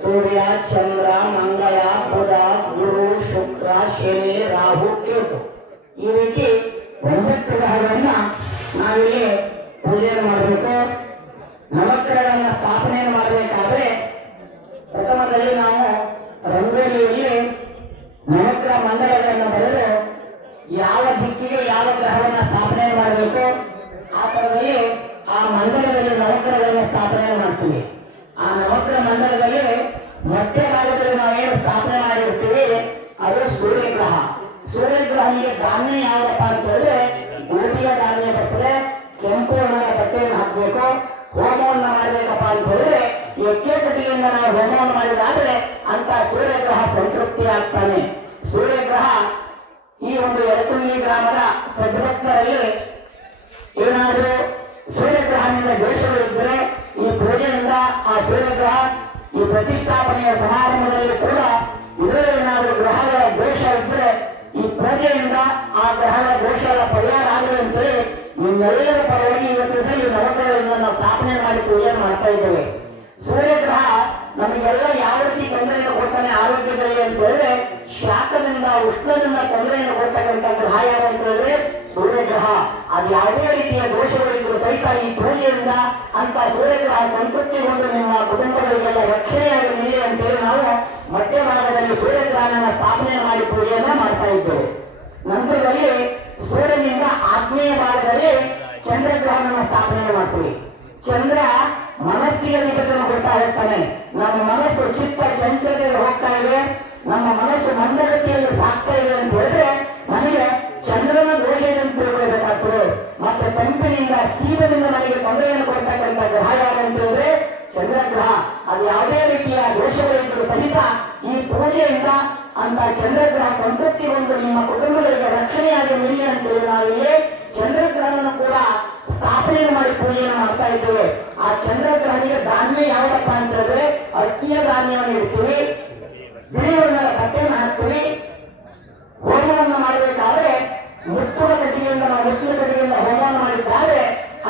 सूर्य चंद्र मंगल बुध गुरु शुक्र शनि राहु केतु ಈ ರೀತಿ 9 ಗ್ರಹಗಳನ್ನ ನಾವಿಲ್ಲಿ ಪೂಜೆ ಮಾಡಬೇಕು. ನವಗ್ರಹಗಳನ್ನ ಸ್ಥಾಪನೆ ಮಾಡಬೇಕಾದ್ರೆ ಪ್ರಥಮದಲ್ಲಿ ನಾವು ರಂಗೋಲಿಯಲ್ಲಿ ನವಗ್ರಹ ಮಂಡಲಗಳನ್ನು ಬರೆದು ಯಾವ ದಿಕ್ಕಿಗೆ ಯಾವ ಗ್ರಹವನ್ನ ಸ್ಥಾಪನೆ ಮಾಡಬೇಕು ಆ ತರದಲ್ಲಿ ಆ ಮಂಡಲದಲ್ಲಿ ನವಗ್ರಹಗಳನ್ನ ಸ್ಥಾಪನೆ ಮಾಡ್ತೀವಿ. ಆ ನವಗ್ರಹ ಮಂಡಲದಲ್ಲಿ ಮಧ್ಯಭಾಗದಲ್ಲಿ ನಾವೇನು ಸ್ಥಾಪನೆ ಮಾಡಿರ್ತೀವಿ ಅದು ಸೂರ್ಯಗ್ರಹ. ಸೂರ್ಯಗ್ರಹನಿಗೆ ಧಾನ್ಯ ಯಾವ್ದಪ್ಪ ಅಂತ ಹೇಳಿದ್ರೆ ಗೋಧಿಯ ಧಾನ್ಯ ಬರ್ತದೆ. ಕೆಂಪು ಬಣ್ಣದ ಬಟ್ಟೆಯನ್ನು ಹಾಕಬೇಕು. ಹೋಮವನ್ನು ಮಾಡಬೇಕಪ್ಪ ಅಂತ ಹೇಳಿದ್ರೆ ಎಕ್ಕೆ ಕಟ್ಟಿಗೆಯಿಂದ ನಾವು ಹೋಮವನ್ನು ಮಾಡಿದಾದ್ರೆ ಅಂತ ಸೂರ್ಯಗ್ರಹ ಸಂತೃಪ್ತಿ ಆಗ್ತಾನೆ. ಸೂರ್ಯಗ್ರಹ ಈ ಒಂದು ಎಳಕುಂಡಿ ಗ್ರಾಮದ ಸದ್ಭಕ್ತರಲ್ಲಿ ಏನಾದರೂ ಸೂರ್ಯಗ್ರಹದಿಂದ ದೋಷಗಳಿದ್ದರೆ ಈ ಪೂಜೆಯಿಂದ ಆ ಸೂರ್ಯಗ್ರಹ ಈ ಪ್ರತಿಷ್ಠಾಪನೆಯ ಸಮಾರಂಭದಲ್ಲಿ ಕೂಡ ಇದರಲ್ಲಿ ಏನಾದರೂ ಗ್ರಹಗಳ ದೋಷ ಇದ್ದರೆ ಈ ಪೂಜೆಯಿಂದ ಆ ಗ್ರಹಗಳ ದೋಷಗಳ ಪರಿಹಾರ ಆಗಲಿ ಅಂತೇಳಿ ನಿಮ್ಮೆಲ್ಲರ ಪರವಾಗಿ ಇವತ್ತು ಸಹ ಈ ನವಗ್ರಹಗಳನ್ನು ನಾವು ಸ್ಥಾಪನೆ ಮಾಡಿ ಪೂಜೆಯನ್ನು ಮಾಡ್ತಾ ಇದ್ದೇವೆ. ಸೂರ್ಯಗ್ರಹ ನಮಗೆಲ್ಲ ಯಾವ ರೀತಿ ತೊಂದರೆಯನ್ನು ಕೊಡ್ತಾನೆ ಆರೋಗ್ಯದಲ್ಲಿ ಅಂತ ಹೇಳಿದ್ರೆ ಶಾಖದಿಂದ ಉಷ್ಣದಿಂದ ತೊಂದರೆಯನ್ನು ಕೊಡ್ತಕ್ಕಂಥ ಗ್ರಹ ಯಾರು ಅಂತ ಹೇಳಿದ್ರೆ ಸೂರ್ಯಗ್ರಹ. ಅದು ಯಾವುದೇ ರೀತಿಯ ದೋಷಗಳಿದ್ರು ಸಹಿತ ಈ ಪೂಜೆಯಿಂದ ಅಂತ ಸೂರ್ಯಗ್ರಹ ಸಂತೃಪ್ತಿಗೊಂಡು ನಿಮ್ಮ ಕುಟುಂಬಗಳಿಗೆಲ್ಲ ರಕ್ಷಣೆಯಾಗಲಿ ಅಂತೇಳಿ ನಾವು ಮಧ್ಯಭಾಗದಲ್ಲಿ ಸೂರ್ಯಗ್ರಹನ ಸ್ಥಾಪನೆ ಮಾಡಿ ಪೂಜೆಯನ್ನ ಮಾಡ್ತಾ ಇದ್ದೇವೆ. ನಂತರದಲ್ಲಿ ಸೂರ್ಯನಿಂದ ಆಗ್ನೇಯ ಭಾಗದಲ್ಲಿ ಚಂದ್ರಗ್ರಹನ ಸ್ಥಾಪನೆ ಮಾಡ್ತೀವಿ. ಚಂದ್ರ ಮನಸ್ಸಿಗೆ ನಿಕಟವನ್ನು ಕೊಡ್ತಾ ಇರ್ತಾನೆ. ನಮ್ಮ ಮನಸ್ಸು ಚಿತ್ತ ಚಂಚಲತೆಯಲ್ಲಿ ಹೋಗ್ತಾ ಇದೆ, ನಮ್ಮ ಮನಸ್ಸು ಮಂದಗತಿಯಲ್ಲಿ ಸಾಕ್ತಾ ಇದೆ ಅಂತ ಹೇಳಿದ್ರೆ ನಮಗೆ ಚಂದ್ರನ ದೋಷ ಅಂತ ತಿಳ್ಕೊಳ್ಬೇಕಾಗ್ತದೆ. ಮತ್ತೆ ತಂಪಿನಿಂದ ಶೀತದಿಂದ ನಮಗೆ ತೊಂದರೆಯನ್ನು ಕೊಡ್ತಕ್ಕಂಥ ಗ್ರಹ ಯಾರು ಅಂತ ಹೇಳಿದ್ರೆ ಚಂದ್ರಗ್ರಹ. ಅದು ಯಾವುದೇ ರೀತಿಯ ದೋಷಗಳಿದ್ದರೂ ಸಹಿತ ಈ ಪೂಜೆಯಿಂದ ಅಂತ ಚಂದ್ರಗ್ರಹ ಸಂತೃಪ್ತಿಗೊಂಡು ನಿಮ್ಮ ಕುಟುಂಬಗಳಿಗೆ ರಕ್ಷಣೆಯಾಗಿ ನಿಲ್ಲಿ ಅಂತೇಳಿ ನಾವಿಲ್ಲಿ ಚಂದ್ರಗ್ರಹವನ್ನು ಕೂಡ ಸ್ಥಾಪನೆ ಮಾಡಿ ಪೂಜೆಯನ್ನು ಮಾಡ್ತಾ ಇದ್ದೇವೆ. ಆ ಚಂದ್ರಗ್ರಹನಿಗೆ ಧಾನ್ಯ ಯಾವ್ದಪ್ಪ ಅಂತ ಹೇಳಿದ್ರೆ ಅಕ್ಕಿಯ ಧಾನ್ಯವನ್ನು ಇಡ್ತೀವಿ, ಬಿಳಿ ಬಣ್ಣದ ಬಟ್ಟೆಯನ್ನು ಹಾಕ್ತೀವಿ. ಹೋಮವನ್ನು ಮಾಡಬೇಕಾದ್ರೆ ಮುತ್ತುವ ಕಟ್ಟಿಗೆಯಿಂದ ನಾವು ಮುತ್ತಿನ ಕಟ್ಟಿಗೆಯಿಂದ ಹೋಮವನ್ನು ಮಾಡಿದ್ದಾರೆ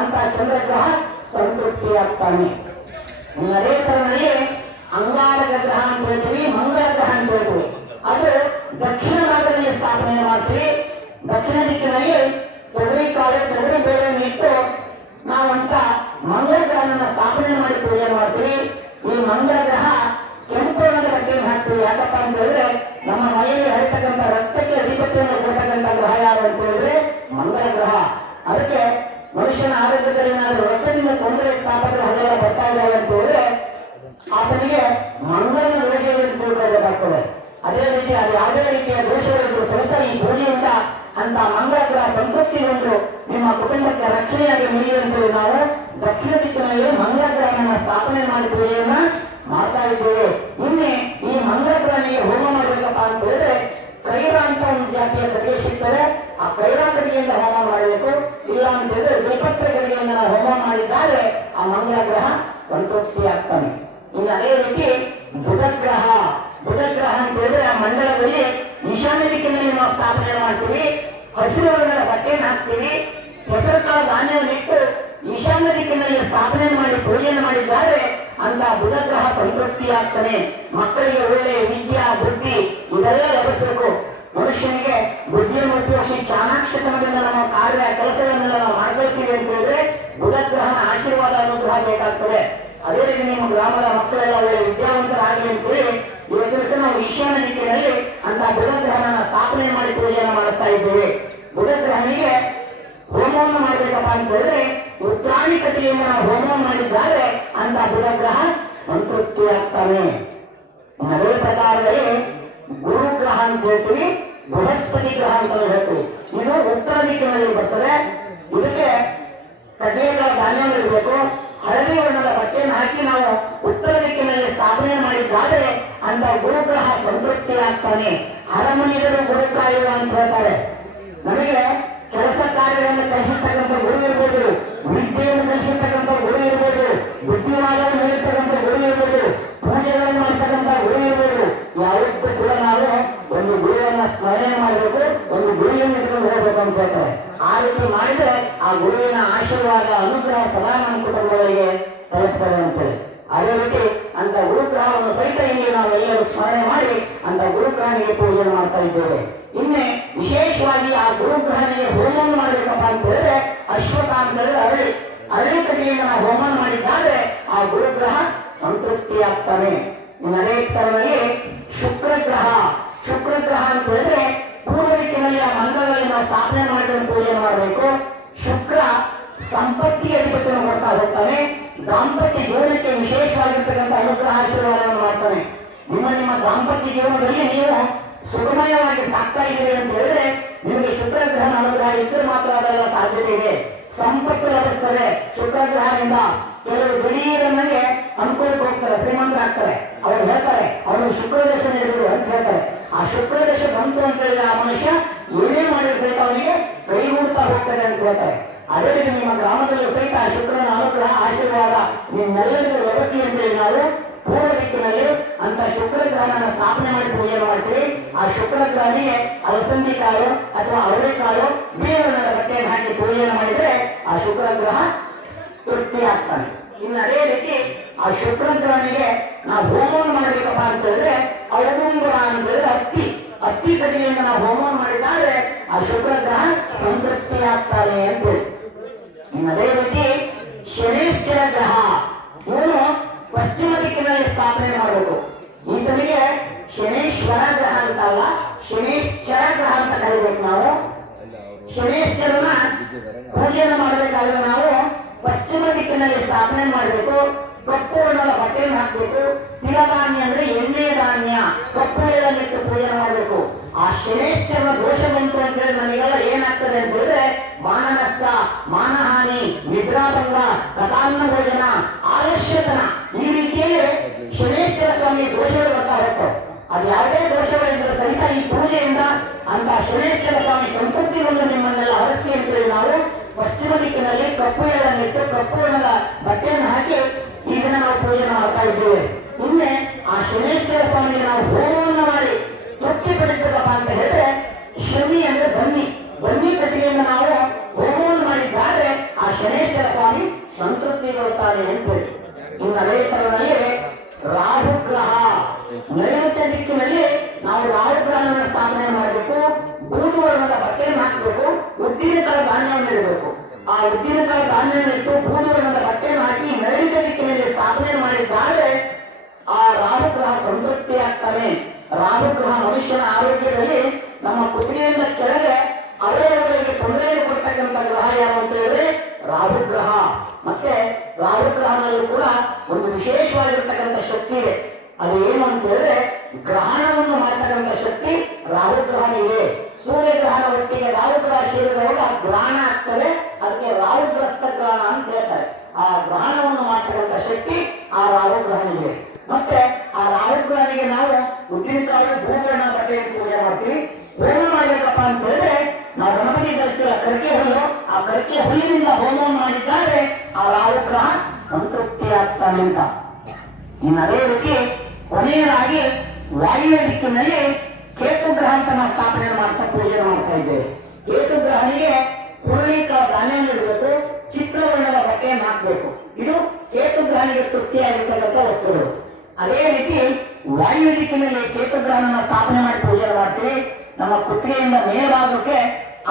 ಅಂತ ಚಂದ್ರಗ್ರಹ ಸಂತೃಪ್ತಿ ಆಗ್ತಾನೆ. ಅದೇ ತರದಲ್ಲಿ ಅಂಗಾರಕ ಗ್ರಹ ಅಂತ ಹೇಳ್ತೀವಿ, ಮಂಗಳ ಗ್ರಹ ಅಂತ ಹೇಳ್ತೀವಿ. ಅದು ದಕ್ಷಿಣ ಭಾಗದಲ್ಲಿ ಸ್ಥಾಪನೆ ಮಾಡ್ತೀವಿ. ದಕ್ಷಿಣ ದಿಕ್ಕಿನಲ್ಲಿ ತೊಗರಿಕಾಳು ತೊಗರಿ ಬೇಳೆಯನ್ನು ಇಟ್ಟು ನಾವಂತ ಮಂಗಳ ಗ್ರಹನ ಸ್ಥಾಪನೆ ಮಾಡಿ ಪೂಜೆ ಮಾಡ್ತೀವಿ. ಈ ಮಂಗಳ ಗ್ರಹ ಕೆಂಪು ಬಣ್ಣದ ಬಟ್ಟೆಯನ್ನು ಹಾಕ್ತೀವಿ. ಯಾಕಪ್ಪ ಅಂತ ಹೇಳಿದ್ರೆ ನಮ್ಮ ಮೈಯಲ್ಲಿ ಹರಿತಕ್ಕಂಥ ರಕ್ತಕ್ಕೆ ಅಧಿಪತಿಯನ್ನು ಕೊಡ್ತಕ್ಕಂಥ ಗ್ರಹ ಯಾರು ಅಂತ ಹೇಳಿದ್ರೆ ಮಂಗಳ ಗ್ರಹ. ಅದಕ್ಕೆ ಮನುಷ್ಯನ ಆರೋಗ್ಯದಲ್ಲಿ ಏನಾದರೂ ರಕ್ತದಿಂದ ತೊಂದರೆ ತಾಪತ್ರ ಹಳೆಲ್ಲ ಬರ್ತಾ ಇದ್ದಾವೆ ಅಂತ ಹೇಳಿದ್ರೆ ಆತನಿಗೆ ಮಂಗಳನ ದೋಷಗಳನ್ನು ತಿಳ್ಕೊಳ್ಬೇಕಾಗ್ತದೆ. ಅದೇ ರೀತಿ ಅದು ಯಾವುದೇ ರೀತಿಯ ದೋಷಗಳಿದ್ರು ಸ್ವಲ್ಪ ಈ ಭೂಮಿಯಿಂದ ಅಂತ ಮಂಗಳ ಗ್ರಹ ಸಂತೃಪ್ತಿಗೊಂಡು ನಿಮ್ಮ ಕುಟುಂಬಕ್ಕೆ ರಕ್ಷಣೆಯಾಗಿ ನಿಲ್ಲಿ ಅಂತೇಳಿ ನಾವು ದಕ್ಷಿಣ ದಿಕ್ಕಿನಲ್ಲಿ ಮಂಗಳ ಗ್ರಹವನ್ನು ಸ್ಥಾಪನೆ ಮಾಡಿ ಪೂಜೆಯನ್ನ ಮಾಡ್ತಾ ಇದ್ದೇವೆ. ನಿನ್ನೆ ಈ ಮಂಗಳ ಗ್ರಹನಿಗೆ ಹೋಮ ಮಾಡಬೇಕಪ್ಪ ಅಂತ ಹೇಳಿದ್ರೆ ಕೈರ ಅಂತ ಒಂದು ಜಾತಿಯ ಕಟ್ಟಿಗೆ ಸಿಗ್ತದೆ. ಆ ಕೈರ ಕಟ್ಟಿಗೆಯಿಂದ ಹೋಮ ಮಾಡಬೇಕು. ಇಲ್ಲ ಅಂತ ಹೇಳಿದ್ರೆ ದ್ವಿಪತ್ರ ಕಟ್ಟಿಗೆಯಿಂದ ನಾವು ಹೋಮ ಮಾಡಿದ್ದಾರೆ ಆ ಮಂಗಳ ಗ್ರಹ ಸಂತೃಪ್ತಿ ಆಗ್ತಾನೆ. ಇನ್ನು ಅದೇ ರೀತಿ ಬುಧಗ್ರಹ. ಬುಧಗ್ರಹ ಅಂತ ಹೇಳಿದ್ರೆ ಆ ಮಂಡಲದಲ್ಲಿ ಈಶಾನ್ಯ ದಿಕ್ಕಿನಲ್ಲಿ ನಾವು ಸ್ಥಾಪನೆ ಮಾಡ್ತೀವಿ. ಹಸಿರು ಬಣ್ಣದ ಬಟ್ಟೆಯನ್ನು ಹಾಕ್ತೀವಿ. ಹೆಸರು ಕಾಳು ಧಾನ್ಯವನ್ನು ಇಟ್ಟು ಈಶಾನ್ಯ ದಿಕ್ಕಿನಲ್ಲಿ ಸ್ಥಾಪನೆ ಮಾಡಿ ಪೂಜೆಯನ್ನು ಮಾಡಿದ್ದಾರೆ ಅಂತ ಬುಧಗ್ರಹ ಸಂತೃಪ್ತಿ ಆಗ್ತಾನೆ. ಮಕ್ಕಳಿಗೆ ಒಳ್ಳೆಯ ವಿದ್ಯಾ ಬುದ್ಧಿ ಇದೆಲ್ಲ ಲಭಿಸಬೇಕು. ಮನುಷ್ಯನಿಗೆ ಬುದ್ಧಿಯನ್ನು ಉಪಯೋಗಿಸಿ ಚಾಣಾಕ್ಷತನದಿಂದ ನಮ್ಮ ಕಾರ್ಯ ಕೆಲಸಗಳನ್ನೆಲ್ಲ ನಾವು ಮಾಡ್ಕೊಳ್ತೀವಿ ಅಂತ ಹೇಳಿದ್ರೆ ಬುಧಗ್ರಹನ ಆಶೀರ್ವಾದ ಅನುಗ್ರಹ ಬೇಕಾಗ್ತದೆ. ಅದೇ ರೀತಿ ನಿಮ್ಮ ಗ್ರಾಮದ ಮಕ್ಕಳೆಲ್ಲ ಒಳ್ಳೆ ವಿದ್ಯಾವಂತರಾಗಲಿ ಅಂತೇಳಿ ಇವತ್ತು ನಾವು ಈಶಾನ್ಯ ದಿಕ್ಕಿನಲ್ಲಿ ಅಂತ ಬುಧಗ್ರಹನ ಸ್ಥಾಪನೆ ಮಾಡಿ ಪೂಜೆಯನ್ನು ಮಾಡುತ್ತಾ ಇದ್ದೇವೆ. ಬುಧಗ್ರಹನಿಗೆ ಹೋಮವನ್ನು ಮಾಡಬೇಕಪ್ಪ ಅಂತ ಹೇಳಿದ್ರೆ ಉತ್ರಾಣಿ ಕಟ್ಟಿಗೆಯಿಂದ ನಾವು ಹೋಮವನ್ನು ಮಾಡಿದ್ದಾರೆ ಅಂತ ಬುಧಗ್ರಹ ಸಂತೃಪ್ತಿ ಆಗ್ತಾನೆ. ಅದೇ ಪ್ರಕಾರದಲ್ಲಿ ಗುರುಗ್ರಹ ಅಂತ ಹೇಳ್ತೀವಿ, ಬೃಹಸ್ಪತಿ ಗ್ರಹ ಅಂತ ಹೇಳ್ತೀವಿ. ಇದು ಉತ್ತರ ದಿಕ್ಕಿನಲ್ಲಿ ಬರ್ತದೆ. ಇದಕ್ಕೆ ಕಡ್ಲೆಗಳ ಧಾನ್ಯವನ್ನು ಇರಬೇಕು. ಹಳದಿ ಬಣ್ಣದ ಬಟ್ಟೆಯನ್ನು ಹಾಕಿ ನಾವು ಉತ್ತರ ದಿಕ್ಕಿನಲ್ಲಿ ಸ್ಥಾಪನೆ ಮಾಡಿದ್ದಾದರೆ ಅಂತ ಅಂತ ಗುರುಗ್ರಹ ಸಂತೃಪ್ತಿ ಆಗ್ತಾನೆ. ಅರಮನೆಗಳು ಗುರುಗ್ರಹ ಇಲ್ಲ ಅಂತ ಹೇಳ್ತಾರೆ. ನಮಗೆ ಕೆಲಸ ಕಾರ್ಯಗಳನ್ನು ಕಲಿಸತಕ್ಕಂಥ ಗುರು ಇರ್ಬೋದು, ವಿದ್ಯೆಯನ್ನು ಕಲಿಸತಕ್ಕಂಥ ಗುರು ಇರ್ಬೋದು, ಬುದ್ಧಿವಾದವನ್ನು ಹೇಳಿರ್ತಕ್ಕಂಥ ಗುರು ಇರ್ಬೋದು, ಪೂಜೆಗಳನ್ನು ಮಾಡ್ತಕ್ಕಂಥ ಗುರು ಇರ್ಬೋದು. ಯಾವತ್ತೂ ಕೂಡ ನಾವು ಒಂದು ಗುರುವನ್ನ ಸ್ಮರಣೆ ಮಾಡಬೇಕು, ಒಂದು ಗುರಿಯನ್ನು ಇಟ್ಕೊಂಡು ಹೋಗ್ಬೇಕು ಅಂತ ಹೇಳ್ತಾರೆ. ಆ ರೀತಿ ಮಾಡಿದ್ರೆ ಆ ಗುರುವಿನ ಆಶೀರ್ವಾದ ಅನುಗ್ರಹ ಸದಾ ನಮ್ಮ ಕುಟುಂಬಗಳಿಗೆ ತಲುಪ್ತದೆ ಅಂತೇಳಿ. ಅದೇ ರೀತಿ ಅಂತ ಗುರುಗ್ರಹವನ್ನು ಸಹಿತ ಇಲ್ಲಿ ನಾವು ಎಲ್ಲರೂ ಸ್ಮರಣೆ ಮಾಡಿ ಅಂತ ಗುರುಗ್ರಹನಿಗೆ ಪೂಜೆ ಮಾಡ್ತಾ ಇದ್ದೇವೆ. ಇನ್ನೇ ವಿಶೇಷವಾಗಿ ಆ ಗುರುಗ್ರಹನಿಗೆ ಹೋಮವನ್ನು ಮಾಡಬೇಕಪ್ಪ ಅಂತ ಹೇಳಿದ್ರೆ ಅಶ್ವಥ ಅಂತ ಹೇಳಿದ್ರೆ ಅರಳಿ ಕಡೆಯಿಂದ ನಾವು ಹೋಮ ಮಾಡಿದ್ದಾದ್ರೆ ಆ ಗುರುಗ್ರಹ ಸಂತೃಪ್ತಿ ಆಗ್ತಾನೆ. ಇನ್ನು ಅದೇ ತರದಲ್ಲಿ ಶುಕ್ರಗ್ರಹ ಅಂತ ಹೇಳಿದ್ರೆ ಪೂರ್ವ ದಿಕ್ಕಿನಲ್ಲಿ ಆ ಮಂತ್ರದಲ್ಲಿ ನಾವು ಸ್ಥಾಪನೆ ಮಾಡಿಕೊಂಡು ಪೂಜೆ ಮಾಡಬೇಕು. ಶುಕ್ರ ಸಂಪತ್ತಿಗೆ ಅಧಿಪತಿಯನ್ನು ಕೊಡ್ತಾ ಹೋಗ್ತಾನೆ. ದಾಂಪತ್ಯ ಜೀವನಕ್ಕೆ ವಿಶೇಷವಾಗಿರ್ತಕ್ಕಂಥ ಅನುಗ್ರಹ ಆಶೀರ್ವಾದವನ್ನು ಮಾಡ್ತಾನೆ. ನಿಮ್ಮ ದಾಂಪತ್ಯ ಜೀವನದಲ್ಲಿ ನೀವು ಸುಖಮಯವಾಗಿ ಸಾಕ್ತಾ ಇದ್ದೀರಿ ಅಂತ ಹೇಳಿದ್ರೆ ನಿಮಗೆ ಶುಕ್ರಗ್ರಹನ ಅನುಗ್ರಹ ಇದ್ದರೆ ಮಾತ್ರ ಅದೆಲ್ಲ ಸಾಧ್ಯತೆ ಇದೆ. ಸಂಪತ್ತು ಲಭಿಸ್ತದೆ ಶುಕ್ರಗ್ರಹದಿಂದ. ಕೆಲವರು ದಿಢೀರನ್ನಾಗೆ ಅನುಕೂಲಕ್ಕೆ ಹೋಗ್ತಾರೆ, ಶ್ರೀಮಂತರಾಗ್ತಾರೆ. ಅವ್ರು ಹೇಳ್ತಾರೆ ಅವರು ಶುಕ್ರದಶ ನೀಡಿದ್ರು ಅಂತ ಹೇಳ್ತಾರೆ. ಆ ಶುಕ್ರದಶ ಬಂತು ಅಂತ ಹೇಳಿದ್ರೆ ಆ ಮನುಷ್ಯ ಏನೇ ಮಾಡಿರ್ತೈತೆ ಅವನಿಗೆ ಕೈಗೂಡ್ತಾ ಹೋಗ್ತಾರೆ ಅಂತ ಹೇಳ್ತಾರೆ. ಅದೇ ರೀತಿ ನಿಮ್ಮ ಗ್ರಾಮದಲ್ಲೂ ಸಹಿತ ಆ ಶುಕ್ರನ ಅನುಗ್ರಹ ಆಶೀರ್ವಾದ ನಿಮ್ಮೆಲ್ಲರಿಗೂ ವ್ಯವಸ್ಥೆ ಅಂತೇಳಿ ನಾವು ಪೂರ್ವ ದಿಕ್ಕಿನಲ್ಲಿ ಅಂತ ಶುಕ್ರಗ್ರಹನ ಸ್ಥಾಪನೆ ಮಾಡಿ ಪೂಜೆ ಮಾಡ್ತೀವಿ. ಆ ಶುಕ್ರಗ್ರಹನಿಗೆ ಅಲಸಂದಿ ಕಾಳು ಅಥವಾ ಅವರೆಕಾಳು ಬೇವಿನ ಬಟ್ಟೆಯನ್ನು ಹಾಕಿ ಪೂಜೆಯನ್ನು ಮಾಡಿದ್ರೆ ಆ ಶುಕ್ರಗ್ರಹ ತೃಪ್ತಿ ಆಗ್ತಾನೆ. ಇನ್ನು ಅದೇ ರೀತಿ ಆ ಶುಕ್ರಗ್ರಹನಿಗೆ ನಾವು ಹೋಮವನ್ನು ಮಾಡಬೇಕಪ್ಪ ಅಂತ ಹೇಳಿದ್ರೆ ಔಡುಂಬರ ಅಂತ ಹೇಳಿದ್ರೆ ಅತ್ತಿ ಕಡೆಯಿಂದ ನಾವು ಹೋಮವನ್ನು ಮಾಡಿದ್ರೆ ಆ ಶುಕ್ರಗ್ರಹ ಸಂತೃಪ್ತಿ ಆಗ್ತಾನೆ ಅಂತ ಹೇಳಿ. ಇನ್ನು ಅದೇ ರೀತಿ ಶನೇಶ್ವರ ಗ್ರಹ ಇವನು ಪಶ್ಚಿಮ ದಿಕ್ಕಿನಲ್ಲಿ ಸ್ಥಾಪನೆ ಮಾಡಬೇಕು. ಈತನಿಗೆ ಶನೇಶ್ವರ ಗ್ರಹ ಅಂತಲ್ಲ, ಶನೇಶ್ವರ ಗ್ರಹ ಅಂತ ಕರಿಬೇಕು. ನಾವು ಶನೇಶ್ವರನ ಪೂಜೆಯನ್ನು ಮಾಡಬೇಕಾದ್ರೆ ನಾವು ಪಶ್ಚಿಮ ದಿಕ್ಕಿನಲ್ಲಿ ಸ್ಥಾಪನೆ ಮಾಡಬೇಕು. ಕಪ್ಪು ಬಣ್ಣದ ಬಟ್ಟೆಯನ್ನು ಹಾಕಬೇಕು. ತಿಲಧಾನ್ಯ ಅಂದ್ರೆ ಎಣ್ಣೆ ಧಾನ್ಯ ಕಪ್ಪು ಎಳೆಯನ್ನಿಟ್ಟು ಪೂಜೆ ಮಾಡಬೇಕು. ಆ ಶನೇಶ್ವರನ ದೋಷ ಬಂತು ಅಂತ ಹೇಳಿ ನಮಗೆಲ್ಲ ಏನಾಗ್ತದೆ ಅಂತ ಹೇಳಿದ್ರೆ ಮಾನನಷ್ಟ, ಮಾನಹಾನಿ, ನಿದ್ರಾಭಂಗ, ಕಥಾನ್ನ ಭೋಜನ, ಆಲಸ್ಯತನ, ಈ ರೀತಿಯಲ್ಲಿ ಶನೇಶ್ವರ ಸ್ವಾಮಿ ದೋಷಗಳು ಬರ್ತಾ ಹೋಗ್ತವೆ. ಅದು ಯಾವುದೇ ದೋಷಗಳಿಂದ ಸಹಿತ ಈ ಪೂಜೆಯಿಂದ ಅಂತ ಶನೇಶ್ವರ ಸ್ವಾಮಿ ಸಂತೃಪ್ತಿಗೊಂಡು ನಿಮ್ಮನ್ನೆಲ್ಲ ಹರಿಸ್ತಿ ಅಂತೇಳಿ ನಾವು ಪಶ್ಚಿಮ ದಿಕ್ಕಿನಲ್ಲಿ ಕಪ್ಪು ಎಳೆಯನ್ನಿಟ್ಟು ಕಪ್ಪು ಬಣ್ಣದ ಬಟ್ಟೆಯನ್ನು ಹಾಕಿ ಈ ದಿನ ನಾವು ಪೂಜೆ ಮಾಡ್ತಾ ಇದ್ದೇವೆ. ಇನ್ನೇ ಆ ಶನೇಶ್ವರ ಸ್ವಾಮಿಗೆ ನಾವು ಹೋಮವನ್ನು ಮಾಡಿ ತೃಪ್ತಿ ಪಡಿಸಬೇಕಪ್ಪ ಅಂತ ಹೇಳಿದ್ರೆ ಶನಿ ಅಂದ್ರೆ ಬನ್ನಿ ಕಟ್ಟಿಗೆಯಿಂದ ನಾವು ಹೋಮವನ್ನು ಮಾಡಿದ್ದಾರೆ ಆ ಶನೇಶ್ವರ ಸ್ವಾಮಿ ಸಂತೃಪ್ತಿಗೊಳ್ಳುತ್ತಾನೆ ಅಂತ ಹೇಳಿ. ಇನ್ನು ಅದೇ ತರದಲ್ಲಿ ರಾಹುಗ್ರಹ ನೈಋತ್ಯ ದಿಕ್ಕಿನಲ್ಲಿ ನಾವು ರಾಹುಗ್ರಹವನ್ನು ಸ್ಥಾಪನೆ ಮಾಡಬೇಕು. ಬೂದು ವರ್ಣದ ಬಟ್ಟೆಯನ್ನು ಹಾಕಬೇಕು. ಉದ್ದಿನಕಾಳು ಧಾನ್ಯವನ್ನು ಇಡಬೇಕು. ಆ ಉದ್ದಿನಕಾಳು ಧಾನ್ಯವನ್ನು ಇಟ್ಟು ಬೂದು ವರ್ಣದ ಬಟ್ಟೆಯನ್ನು ಹಾಕಿ ನೈಋತ್ಯ ದಿಕ್ಕಿನಲ್ಲಿ ಸ್ಥಾಪನೆ ಮಾಡಿದ್ದಾರೆ ಆ ರಾಹುಗ್ರಹ ಸಂತೃಪ್ತಿ ಆಗ್ತಾನೆ. ರಾಹುಗ್ರಹ ಮನುಷ್ಯನ ಆರೋಗ್ಯದಲ್ಲಿ ನಮ್ಮ ಕುತ್ತಿಗೆಯಿಂದ ಕೆಳಗೆ ಅವಯವಗಳಿಗೆ ತೊಂದರೆಯನ್ನು ಕೊಡ್ತಕ್ಕಂಥ ಗ್ರಹ ಯಾವ ಅಂತ ಹೇಳಿದ್ರೆ ರಾಹುಗ್ರಹ. ಮತ್ತೆ ರಾಹುಗ್ರಹನಲ್ಲೂ ಕೂಡ ಒಂದು ವಿಶೇಷವಾಗಿರ್ತಕ್ಕಂಥ ಶಕ್ತಿ ಇದೆ. ಅದು ಏನು ಅಂತ ಹೇಳಿದ್ರೆ ಗ್ರಹಣವನ್ನು ಮಾಡ್ತಕ್ಕಂಥ ಶಕ್ತಿ ರಾಹುಗ್ರಹನಿಗೆ. ಸೂರ್ಯಗ್ರಹಣ ಒಟ್ಟಿಗೆ ರಾಹುಗ್ರಹ ಸೇರಿದವಾಗ ಗ್ರಹಣ ಆಗ್ತದೆ. ಅದಕ್ಕೆ ರಾಹುಗ್ರಸ್ತ ಗ್ರಹಣ ಅಂತ ಹೇಳ್ತಾರೆ. ಆ ಗ್ರಹಣವನ್ನು ಮಾಡ್ತಕ್ಕಂಥ ಶಕ್ತಿ ಆ ರಾಹುಗ್ರಹನಿಗೆ. ಮತ್ತೆ ಆ ರಾಹುಗ್ರಹನಿಗೆ ನಾವು ಉದ್ದಿನಕಾಳು ಭೂಗಣ ಬಟ್ಟೆಯನ್ನು ಪೂಜೆ ಮಾಡ್ತೀವಿ. ಹೋಮ ಮಾಡಬೇಕಪ್ಪ ಅಂತ ಹೇಳಿದ್ರೆ ನಾವು ಗಣಪತಿ ಧರಿಸ್ತೀವಿ ಕರ್ಕೆ ಹುಲ್ಲು, ಆ ಕರ್ಕೆ ಹುಲ್ಲಿನಿಂದ ಹೋಮವನ್ನು ಮಾಡಿದ್ದಾರೆ ಆ ರಾಹುಗ್ರಹ ಸಂತೃಪ್ತಿ ಆಗ್ತಾನೆ ಅಂತ. ಇನ್ನು ಅದೇ ರೀತಿ ಕೊನೆಯದಾಗಿ ವಾಯುವ್ಯ ದಿಕ್ಕಿನಲ್ಲಿ ಕೇತುಗ್ರಹ ಅಂತ ನಾವು ಸ್ಥಾಪನೆ ಮಾಡ್ತಾ ಪೂಜೆ ಮಾಡ್ತಾ ಇದ್ದೇವೆ. ಕೇತುಗ್ರಹನಿಗೆ ಹುರುಳಿಕಾಳು ಧಾನ್ಯವನ್ನು ಇಡಬೇಕು. ಚಿತ್ರವರ್ಣದ ಬಟ್ಟೆಯನ್ನು ಹಾಕಬೇಕು. ಇದು ಕೇತುಗ್ರಹನಿಗೆ ತೃಪ್ತಿಯಾಗಿರ್ತಕ್ಕಂಥ ವಸ್ತುಗಳು. ಅದೇ ರೀತಿ ವಾಯು ದಿಕ್ಕಿನಲ್ಲಿ ಕೇತುಗ್ರಹನ ಸ್ಥಾಪನೆ ಮಾಡಿ ಪೂಜೆ ಮಾಡ್ತೀವಿ. ನಮ್ಮ ಕುತ್ತಿಗೆಯಿಂದ ಮೇಲ್ಭಾಗಕ್ಕೆ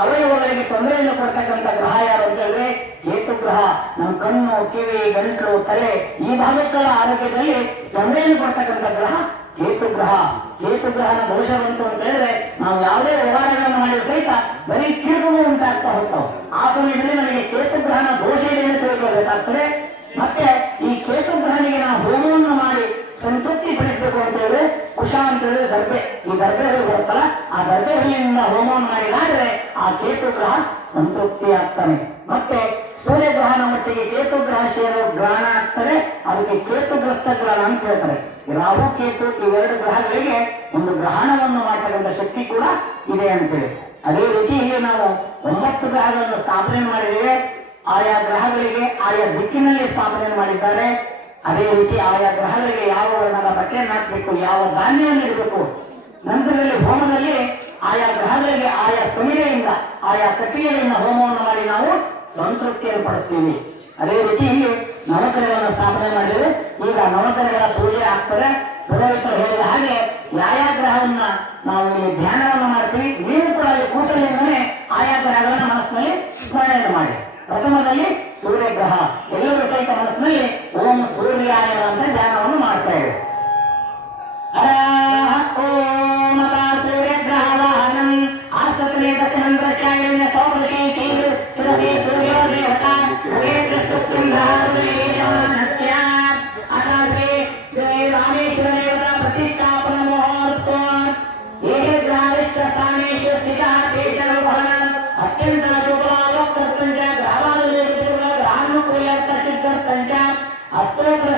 ಅವಯವಗಳಿಗೆ ತೊಂದರೆಯನ್ನು ಕೊಡ್ತಕ್ಕಂಥ ಗ್ರಹ ಯಾರು ಅಂತ ಹೇಳಿದ್ರೆ ಕೇತುಗ್ರಹ. ನಮ್ಮ ಕಣ್ಣು, ಕಿವಿ, ಗಂಟಲು, ತಲೆ ಈ ಭಾಗಗಳ ಆರೋಗ್ಯದಲ್ಲಿ ತೊಂದರೆಯನ್ನು ಕೊಡ್ತಕ್ಕಂಥ ಗ್ರಹ ಕೇತುಗ್ರಹ. ಕೇತುಗ್ರಹನ ದೋಷ ಬಂತು ಅಂತ ಹೇಳಿದ್ರೆ ನಾವು ಯಾವುದೇ ವ್ಯವಹಾರಗಳನ್ನು ಮಾಡಿದ ಸಹಿತ ಬರೀ ಕೀಳುಗಳು ಉಂಟಾಗ್ತಾ ಹೋಗ್ತಾವೆ. ಆ ಸಮಯದಲ್ಲಿ ನಮಗೆ ಕೇತುಗ್ರಹನ ದೋಷ ಇದೆ ಅಂತ ತಿಳ್ಕೊಳ್ಬೇಕಾಗ್ತದೆ. ಮತ್ತೆ ಈ ಕೇತುಗ್ರಹನಿಗೆ ನಾವು ಹೋಮವನ್ನು ಮಾಡಿ ಸಂತೃಪ್ತಿ ಪಡಿಸಬೇಕು ಅಂತ ಹೇಳಿದ್ರೆ ಕುಶ ಅಂತ ಹೇಳಿದ್ರೆ ದರ್ಬೆ, ಈ ದರ್ಬೆ ಹುಲ್ಲು ಬರುತ್ತಲ್ಲ ಆ ದರ್ಬೆ ಹುಲ್ಲಿನಿಂದ ಹೋಮವನ್ನು ಮಾಡಿದಾದ್ರೆ ಆ ಕೇತುಗ್ರಹ ಸಂತೃಪ್ತಿ ಆಗ್ತಾನೆ. ಮತ್ತೆ ಸೂರ್ಯಗ್ರಹಣ ಮಟ್ಟಿಗೆ ಕೇತು ಗ್ರಹ ಸೇರೋ ಗ್ರಹಣ ಆಗ್ತದೆ, ಅದಕ್ಕೆ ಕೇತುಗ್ರಸ್ತ ಗ್ರಹಣ ಅಂತ ಹೇಳ್ತಾರೆ. ರಾಹು ಕೇತು ಇವೆರಡು ಗ್ರಹಗಳಿಗೆ ಒಂದು ಗ್ರಹಣವನ್ನು ಮಾಡತಕ್ಕಂಥ ಶಕ್ತಿ ಕೂಡ ಇದೆ ಅಂತೇಳಿ. ಅದೇ ರೀತಿ ಇಲ್ಲಿ ನಾವು 9 ಗ್ರಹಗಳನ್ನು ಸ್ಥಾಪನೆ ಮಾಡಿದ್ದೇವೆ. ಆಯಾ ಗ್ರಹಗಳಿಗೆ ಆಯಾ ದಿಕ್ಕಿನಲ್ಲಿ ಸ್ಥಾಪನೆ ಮಾಡಿದ್ದಾರೆ. ಅದೇ ರೀತಿ ಆಯಾ ಗ್ರಹಗಳಿಗೆ ಯಾವ ವರ್ಣದ ಬಟ್ಟೆಯನ್ನು ಹಾಕಬೇಕು, ಯಾವ ಧಾನ್ಯವನ್ನು ಇಡಬೇಕು. ನಂತರದಲ್ಲಿ ಹೋಮದಲ್ಲಿ ಆಯಾ ಗ್ರಹಗಳಿಗೆ ಆಯಾ ಸಮಿಳೆಯಿಂದ ಆಯಾ ಕಟ್ಟಿಗೆಗಳಿಂದ ಹೋಮವನ್ನು ಮಾಡಿ ನಾವು ಸಂತೃಪ್ತಿಯನ್ನು ಪಡಿಸ್ತೀವಿ. ಅದೇ ರೀತಿ ಇಲ್ಲಿ ನವಗ್ರಹಗಳನ್ನು ಸ್ಥಾಪನೆ ಮಾಡಿದರೆ ಈಗ ನವಗ್ರಹಗಳ ಪೂಜೆ ಆಗ್ತದೆ. ಪುರೋಹಿತರು ಹೇಳಿದ ಹಾಗೆ ಯಾಯಾ ಗ್ರಹವನ್ನ ನಾವು ಇಲ್ಲಿ ಧ್ಯಾನವನ್ನು ಮಾಡ್ತೀವಿ. ನೀವು ಕೂಡ ಅಲ್ಲಿ ಕೂಟಲಿಂದಲೇ ಆಯಾ ಗ್ರಹಗಳನ್ನ ಮನಸ್ಸಿನಲ್ಲಿ ಸ್ಮರಣೆ ಮಾಡಿ. ಪ್ರಥಮದಲ್ಲಿ ಸೂರ್ಯಗ್ರಹ, ಎಲ್ಲರೂ ಸಹಿತ ಮನಸ್ಸಿನಲ್ಲಿ ಓಂ ಸೂರ್ಯಾಯ ಅಂತ ಧ್ಯಾನವನ್ನು ಮಾಡ್ತಾ ಇವೆ. ಓಂ ಸೂರ್ಯಗ್ರಹ ವಾಹನಂ ಆಸ್ತನೇ ದಕ್ಷಿಣ ಸೌಭೃತಿ ಸುರತಿ ಸೂರ್ಯೋ ದೇವತಾ ರಾಮೇಶ್ವರ ದೇವತಾ ಪ್ರತಿಷ್ಠಾಪನ ಮುಹೂರ್ತ ಏ ಗ್ರಹಿಷ್ಠ ಸ್ಥಾನೇಶು ಸ್ಥಿತ ಅತ್ಯಂತ ಶುಭ ಗ್ರಹಾನುಕೂಲ ಸಿದ್ಧಂಚ ಅಸ್ತೋತ್ರ